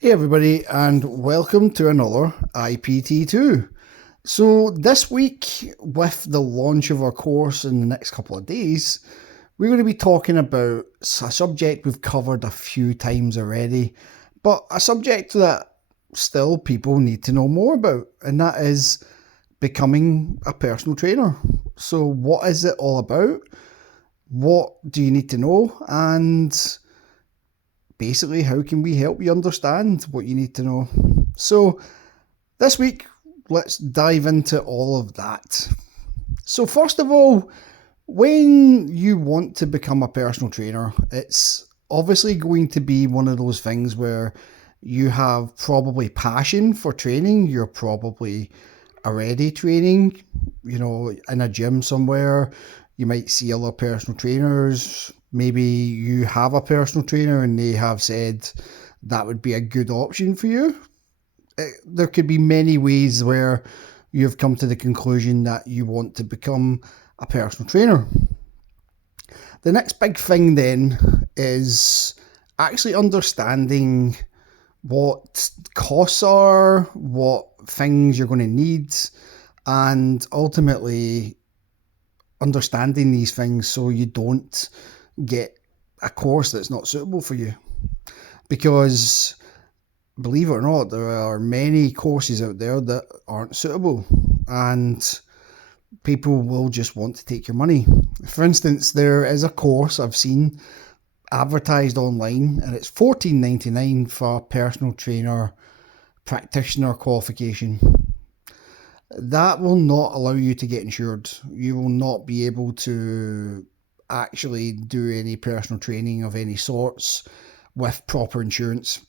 Hey everybody, and welcome to another IPT2. So this week, with the launch of our course in the next couple of days, we're going to be talking about a subject we've covered a few times already, but a subject that still people need to know more about, and that is becoming a personal trainer. So what is it all about? What do you need to know? And basically, how can we help you understand what you need to know? So, this week, let's dive into all of that. So, first of all, when you want to become a personal trainer, it's obviously going to be one of those things where you have probably passion for training, you're probably already training, in a gym somewhere. You might see other personal trainers. Maybe you have a personal trainer and they have said that would be a good option for you. There could be many ways where you've come to the conclusion that you want to become a personal trainer. The next big thing then is actually understanding what costs are, what things you're going to need, and ultimately understanding these things so you don't get a course that's not suitable for you. Because believe it or not, there are many courses out there that aren't suitable, and people will just want to take your money. For instance, there is a course I've seen advertised online, and it's $14.99 for a personal trainer practitioner qualification. That will not allow you to get insured. You will not be able to actually do any personal training of any sorts with proper insurance.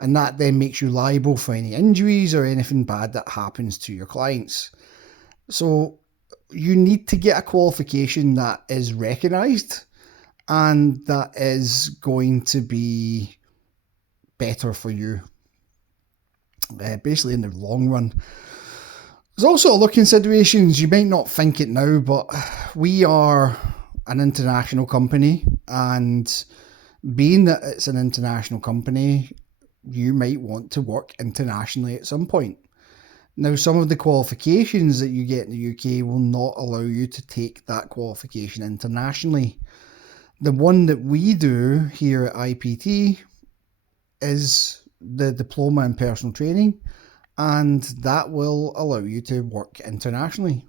And that then makes you liable for any injuries or anything bad that happens to your clients. So you need to get a qualification that is recognised and that is going to be better for you, basically in the long run. There's also other considerations. You might not think it now, but we are an international company, and being that it's an international company, you might want to work internationally at some point. Now, some of the qualifications that you get in the UK will not allow you to take that qualification internationally. The one that we do here at IPT is the Diploma in Personal Training, and that will allow you to work internationally.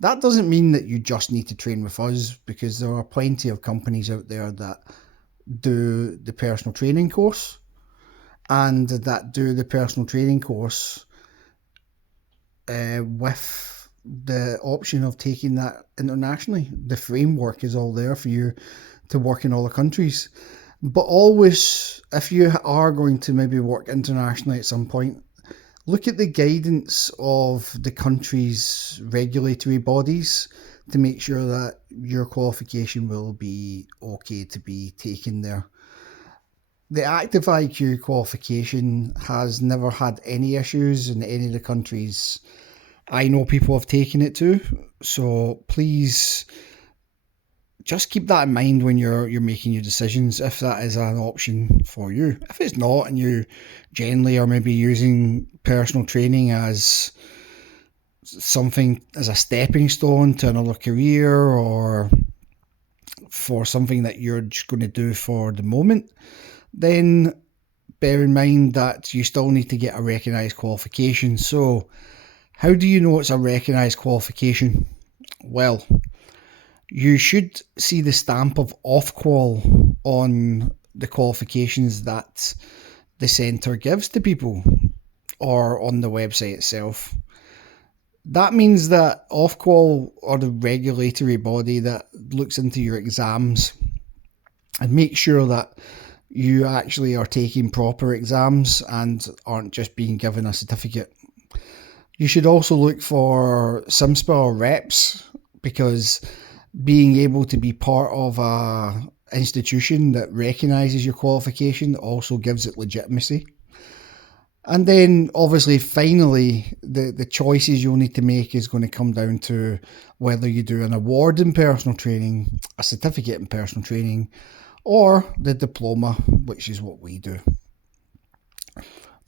That doesn't mean that you just need to train with us, because there are plenty of companies out there that do the personal training course and that do the personal training course with the option of taking that internationally. The framework is all there for you to work in all the countries. But always, if you are going to maybe work internationally at some point, look at the guidance of the country's regulatory bodies to make sure that your qualification will be okay to be taken there. The Active IQ qualification has never had any issues in any of the countries I know people have taken it to. So please just keep that in mind when you're making your decisions, if that is an option for you. If it's not, and you generally are maybe using personal training as something, as a stepping stone to another career, or for something that you're just going to do for the moment, then bear in mind that you still need to get a recognised qualification. So how do you know it's a recognised qualification? Well, you should see the stamp of Ofqual on the qualifications that the centre gives to people, or on the website itself. That means that Ofqual, or the regulatory body that looks into your exams and makes sure that you actually are taking proper exams and aren't just being given a certificate. You should also look for CIMSPA or REPS, because being able to be part of a institution that recognises your qualification also gives it legitimacy. And then obviously finally the choices you'll need to make is going to come down to whether you do an award in personal training, a certificate in personal training, or the diploma, which is what we do.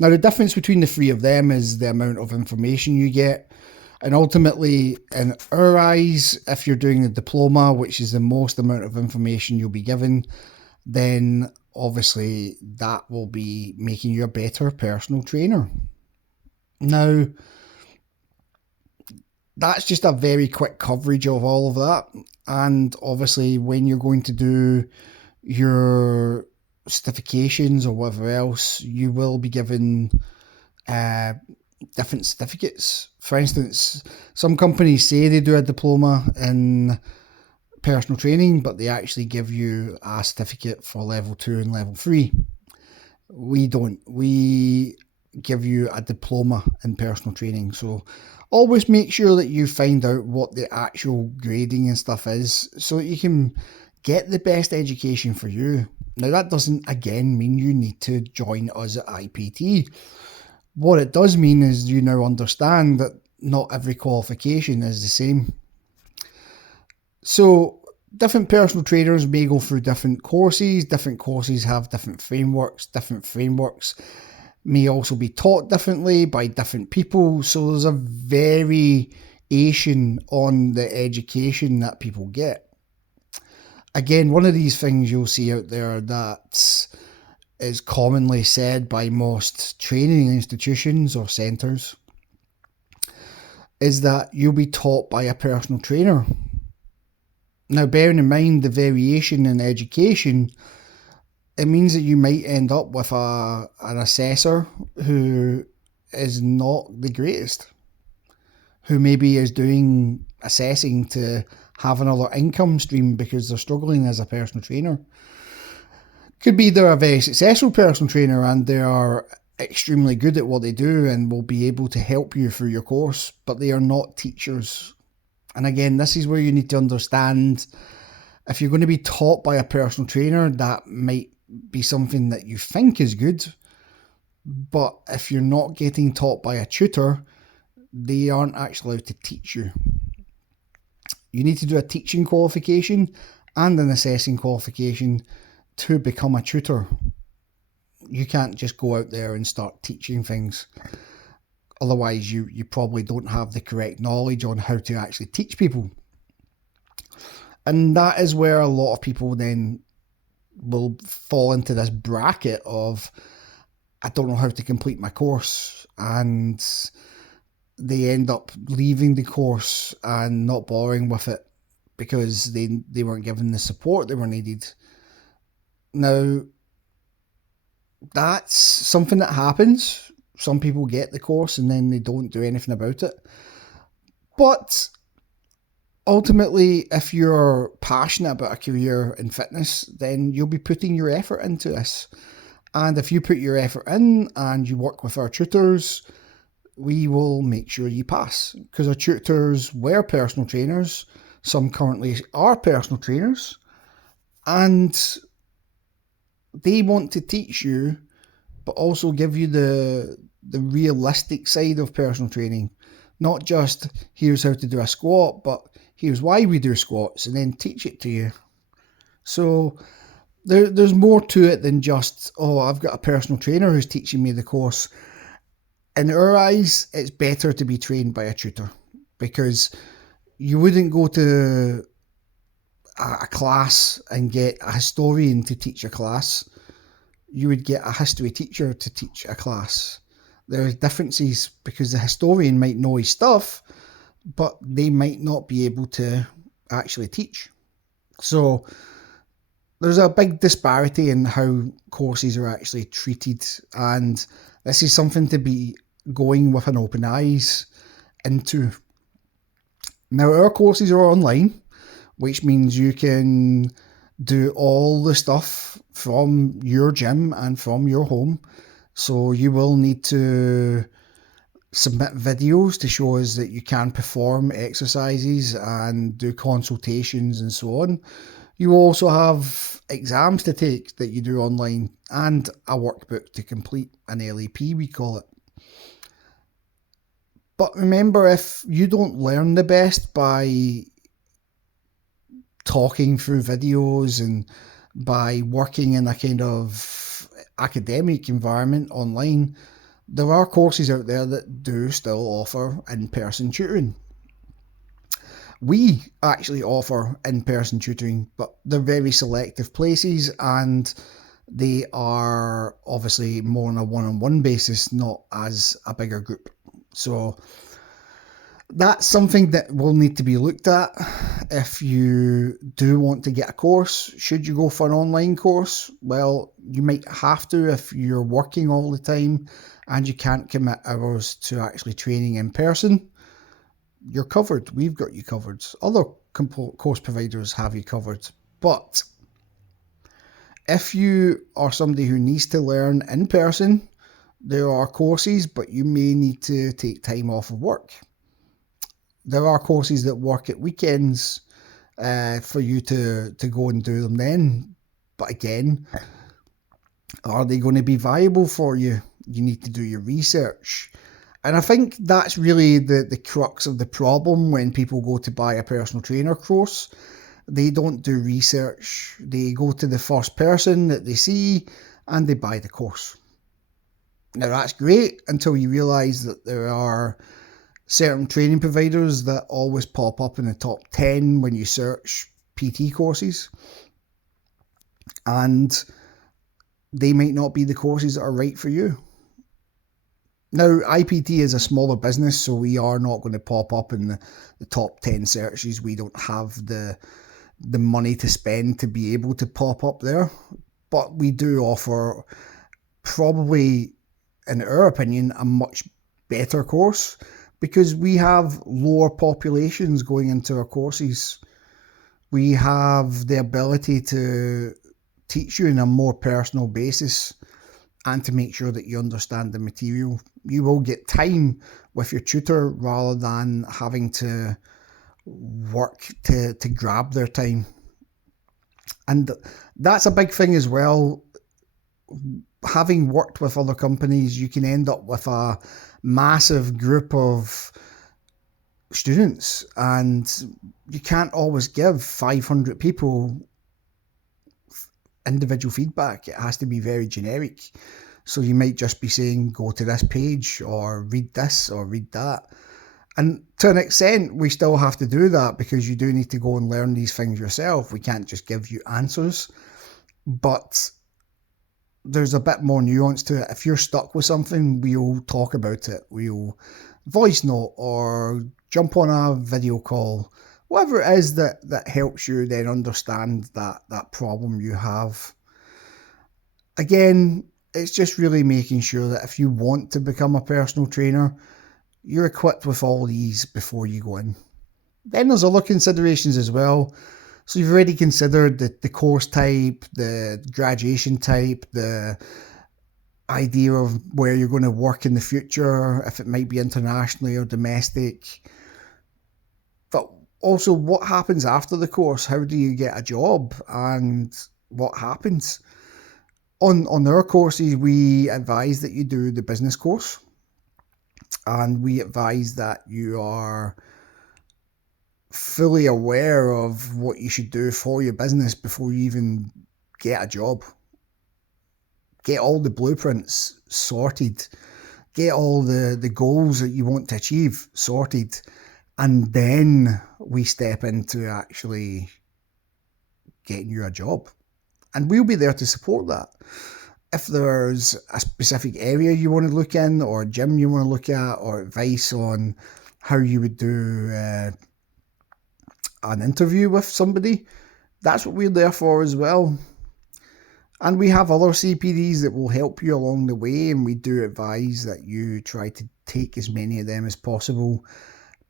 Now, the difference between the three of them is the amount of information you get. And ultimately, in our eyes, if you're doing the diploma, which is the most amount of information you'll be given, then obviously that will be making you a better personal trainer. Now, that's just a very quick coverage of all of that. And obviously, when you're going to do your certifications or whatever else, you will be given different certificates. For instance, some companies say they do a diploma in personal training, but they actually give you a certificate for level 2 and level 3. We don't. We give you a diploma in personal training. So always make sure that you find out what the actual grading and stuff is so that you can get the best education for you. Now, that doesn't, again, mean you need to join us at IPT. What it does mean is you now understand that not every qualification is the same. So different personal trainers may go through different courses. Different courses have different frameworks. Different frameworks may also be taught differently by different people. So there's a variation on the education that people get. Again, one of these things you'll see out there that is commonly said by most training institutions or centres is that you'll be taught by a personal trainer. Now, bearing in mind the variation in education, it means that you might end up with an assessor who is not the greatest, who maybe is doing assessing to have another income stream because they're struggling as a personal trainer. Could be they're a very successful personal trainer and they are extremely good at what they do and will be able to help you through your course, but they are not teachers. And again, this is where you need to understand, if you're going to be taught by a personal trainer, that might be something that you think is good, but if you're not getting taught by a tutor, they aren't actually allowed to teach you. You need to do a teaching qualification and an assessing qualification to become a tutor. You can't just go out there and start teaching things. Otherwise, you probably don't have the correct knowledge on how to actually teach people. And that is where a lot of people then will fall into this bracket of, I don't know how to complete my course, and they end up leaving the course and not bothering with it because they weren't given the support they were needed. Now, that's something that happens. Some people get the course and then they don't do anything about it. But ultimately, if you're passionate about a career in fitness, then you'll be putting your effort into this. And if you put your effort in and you work with our tutors, we will make sure you pass. Because our tutors were personal trainers. Some currently are personal trainers. And they want to teach you, but also give you the realistic side of personal training. Not just, here's how to do a squat, but here's why we do squats, and then teach it to you. So there's more to it than just, oh, I've got a personal trainer who's teaching me the course. In our eyes, it's better to be trained by a tutor, because you wouldn't go to a class and get a historian to teach a class. You would get a history teacher to teach a class. There's differences because the historian might know his stuff, but they might not be able to actually teach. So there's a big disparity in how courses are actually treated, and this is something to be going with an open eyes into. Now, our courses are online, which means you can do all the stuff from your gym and from your home. So you will need to submit videos to show us that you can perform exercises and do consultations and so on. You also have exams to take that you do online and a workbook to complete, an LEP we call it. But remember, if you don't learn the best by talking through videos and by working in a kind of academic environment online, there are courses out there that do still offer in-person tutoring. We actually offer in-person tutoring, but they're very selective places, and they are obviously more on a one-on-one basis, not as a bigger group. So that's something that will need to be looked at if you do want to get a course. Should you go for an online course? Well, you might have to if you're working all the time and you can't commit hours to actually training in person. You're covered. We've got you covered. Other course providers have you covered. But if you are somebody who needs to learn in person, there are courses, but you may need to take time off of work. There are courses that work at weekends for you to go and do them then. But again, are they going to be viable for you? You need to do your research. And I think that's really the crux of the problem when people go to buy a personal trainer course. They don't do research. They go to the first person that they see and they buy the course. Now that's great until you realise that there are certain training providers that always pop up in the top 10 when you search PT courses. And they might not be the courses that are right for you. Now, IPT is a smaller business, so we are not going to pop up in the top 10 searches. We don't have the money to spend to be able to pop up there. But we do offer, probably, in our opinion, a much better course because we have lower populations going into our courses. We have the ability to teach you in a more personal basis and to make sure that you understand the material. You will get time with your tutor rather than having to work to grab their time. And that's a big thing as well. Having worked with other companies, you can end up with a massive group of students and you can't always give 500 people individual feedback. It has to be very generic. So you might just be saying, go to this page or read this or read that. And to an extent, we still have to do that because you do need to go and learn these things yourself. We can't just give you answers. But there's a bit more nuance to it. If you're stuck with something, we'll talk about it. We'll voice note or jump on a video call. Whatever it is that helps you then understand that problem you have. Again, it's just really making sure that if you want to become a personal trainer, you're equipped with all these before you go in. Then there's other considerations as well. So you've already considered the course type, the graduation type, the idea of where you're going to work in the future, if it might be internationally or domestic. But also, what happens after the course? How do you get a job? And what happens? On our courses, we advise that you do the business course. And we advise that you are fully aware of what you should do for your business before you even get a job. Get all the blueprints sorted. Get all the goals that you want to achieve sorted. And then we step into actually getting you a job. And we'll be there to support that. If there's a specific area you want to look in or a gym you want to look at or advice on how you would do an interview with somebody, that's what we're there for as well. And we have other CPDs that will help you along the way, and we do advise that you try to take as many of them as possible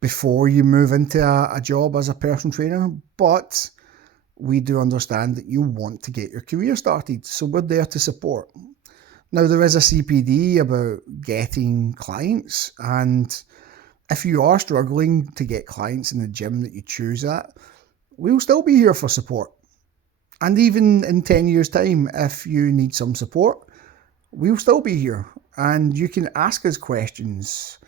before you move into a job as a personal trainer. But we do understand that you want to get your career started, so we're there to support. Now, there is a CPD about getting clients, and if you are struggling to get clients in the gym that you choose at, we'll still be here for support. And even in 10 years' time, if you need some support, we'll still be here, and you can ask us questions.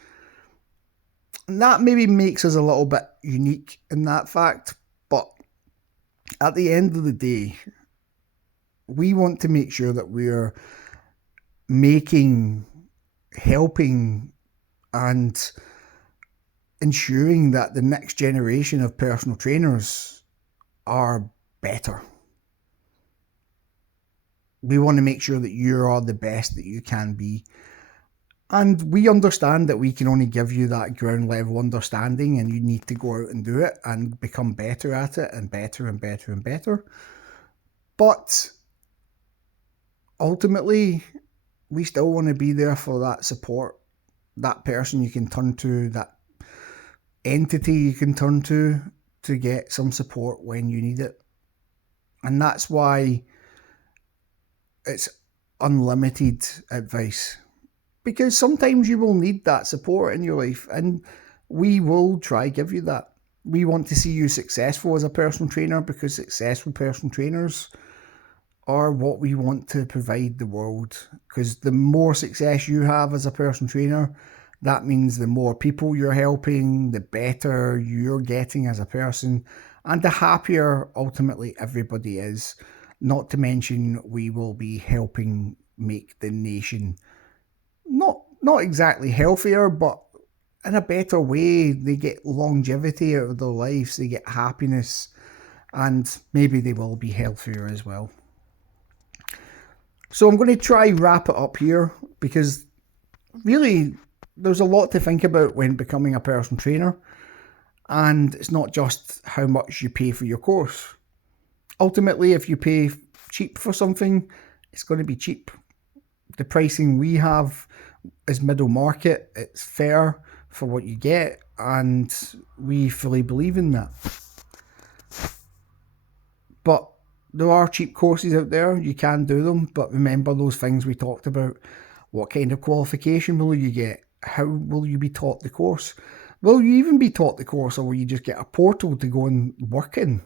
And that maybe makes us a little bit unique in that fact, but at the end of the day, we want to make sure that we're making helping and ensuring that the next generation of personal trainers are better. We want to make sure that you are the best that you can be. And we understand that we can only give you that ground level understanding, and you need to go out and do it and become better at it, and better and better and better. But ultimately, we still want to be there for that support, that person you can turn to, that entity you can turn to get some support when you need it. And that's why it's unlimited advice, because sometimes you will need that support in your life, and we will try give you that. We want to see you successful as a personal trainer, because successful personal trainers are what we want to provide the world. Because the more success you have as a personal trainer, that means the more people you're helping, the better you're getting as a person, and the happier ultimately everybody is. Not to mention, we will be helping make the nation not exactly healthier, but in a better way. They get longevity out of their lives, they get happiness, and maybe they will be healthier as well. So I'm going to try wrap it up here, because really there's a lot to think about when becoming a personal trainer, and it's not just how much you pay for your course. Ultimately, if you pay cheap for something, it's going to be cheap. The pricing we have is middle market. It's fair for what you get, and we fully believe in that. But there are cheap courses out there. You can do them, but remember those things we talked about. What kind of qualification will you get? How will you be taught the course? Will you even be taught the course, or will you just get a portal to go and work in?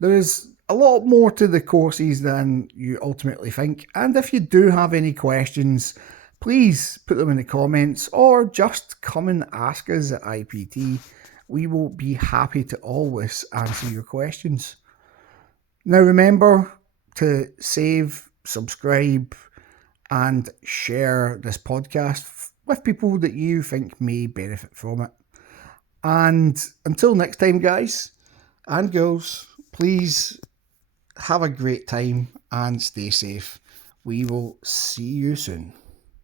There is a lot more to the courses than you ultimately think. And if you do have any questions, please put them in the comments, or just come and ask us at IPT. We will be happy to always answer your questions. Now remember to save, subscribe, and share this podcast with people that you think may benefit from it. And until next time, guys and girls, please have a great time and stay safe. We will see you soon.